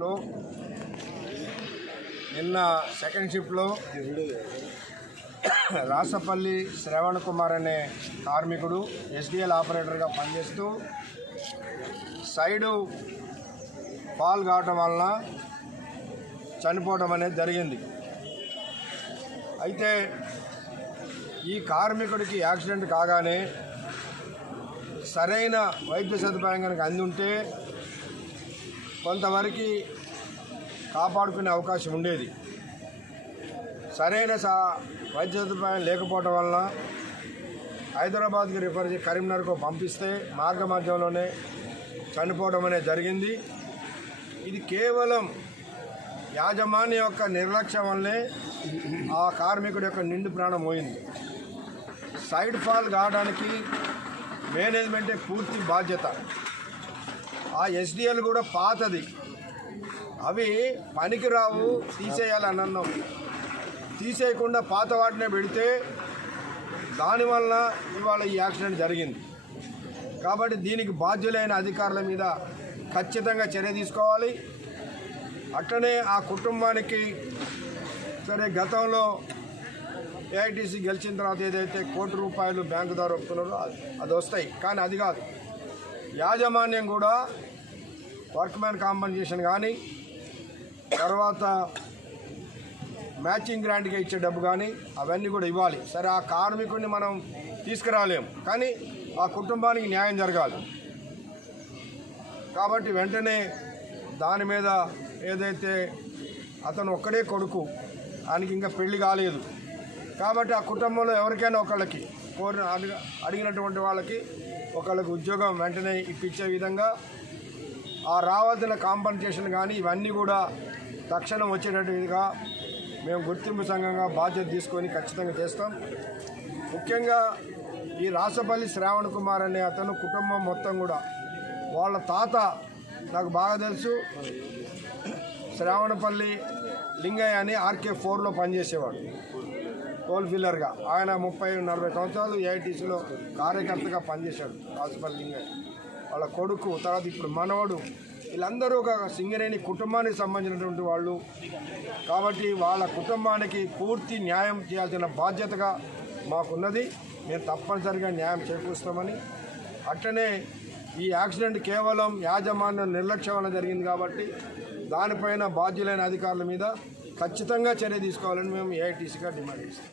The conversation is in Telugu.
లో నిన్న సెకండ్ షిఫ్ట్లో రాసపల్లి శ్రవణ్ కుమార్ అనే కార్మికుడు ఎస్డిఎల్ ఆపరేటర్గా పనిచేస్తూ సైడు ఫాల్ కావటం వలన చనిపోవడం అనేది జరిగింది. అయితే ఈ కార్మికుడికి యాక్సిడెంట్ కాగానే సరైన వైద్య సదుపాయం కనుక అందుంటే కొంతవరకు కాపాడుకునే అవకాశం ఉండేది. సరైన సా వైద్య సదుపాయం లేకపోవటం వలన హైదరాబాద్కి రిఫర్ చేసి కరీంనగర్కు పంపిస్తే మార్గ మధ్యంలోనే చనిపోవడం అనేది జరిగింది. ఇది కేవలం యాజమాన్య యొక్క నిర్లక్ష్యం వల్లే ఆ కార్మికుడి యొక్క నిండు ప్రాణం పోయింది. సైడ్ ఫాల్ కావడానికి మేనేజ్మెంటే పూర్తి బాధ్యత. ఆ ఎస్డిఎల్ కూడా పాతది. అవి పనికిరావు తీసేయాలని అన్నాం. తీసేయకుండా పాత వాటినే పెడితే దానివల్ల ఇవాళ ఈ యాక్సిడెంట్ జరిగింది. కాబట్టి దీనికి బాధ్యులైన అధికారుల మీద ఖచ్చితంగా చర్య తీసుకోవాలి. అట్లనే ఆ కుటుంబానికి సరే గతంలో ఏఐటీసీ గెలిచిన తర్వాత ఏదైతే కోటి రూపాయలు బ్యాంకు ద్వారా ఒప్పుకున్నారో అది- అది వస్తాయి. కానీ అది కాదు. యాజమాన్యం కూడా వర్క్ మ్యాన్ కాంపన్సేషన్ కానీ తర్వాత మ్యాచింగ్ గ్రాంట్గా ఇచ్చే డబ్బు కానీ అవన్నీ కూడా ఇవ్వాలి. సరే ఆ కార్మికుడిని మనం తీసుకురాలేం. కానీ ఆ కుటుంబానికి న్యాయం జరగాలి. కాబట్టి వెంటనే దాని మీద ఏదైతే అతను ఒక్కడే కొడుకు ఆయనకి ఇంకా పెళ్ళి కాలేదు. కాబట్టి ఆ కుటుంబంలో ఎవరికైనా ఒకళ్ళకి కోరిన అడిగినటువంటి వాళ్ళకి ఒకళ్ళకి ఉద్యోగం వెంటనే ఇప్పించే విధంగా ఆ రావాల్సిన కాంపన్సేషన్ కానీ ఇవన్నీ కూడా తక్షణం వచ్చేటట్టుగా మేము గుర్తింపు సంఘంగా బాధ్యత తీసుకొని ఖచ్చితంగా చేస్తాం. ముఖ్యంగా ఈ రాసపల్లి శ్రావణ్ కుమార్ అనే అతను కుటుంబం మొత్తం కూడా వాళ్ళ తాత నాకు బాగా తెలుసు. శ్రావణపల్లి లింగయ్య అని ఆర్కే ఫోర్లో పనిచేసేవాడు. టోల్ ఫిల్లర్గా. ఆయన ముప్పై నలభై సంవత్సరాలు ఏఐటీసీలో కార్యకర్తగా పనిచేశాడు రాసపల్లి లింగయ్య. వాళ్ళ కొడుకు తర్వాత ఇప్పుడు మనవడు వీళ్ళందరూ ఒక సింగరేణి కుటుంబానికి సంబంధించినటువంటి వాళ్ళు. కాబట్టి వాళ్ళ కుటుంబానికి పూర్తి న్యాయం చేయాల్సిన బాధ్యతగా మాకున్నది. మేము తప్పనిసరిగా న్యాయం చేకూరుస్తామని. అట్లనే ఈ యాక్సిడెంట్ కేవలం యాజమాన్యం నిర్లక్ష్యం వల్ల జరిగింది కాబట్టి దానిపైన బాధ్యులైన అధికారుల మీద ఖచ్చితంగా చర్య తీసుకోవాలని మేము ఏఐటీసీగా డిమాండ్ చేస్తాం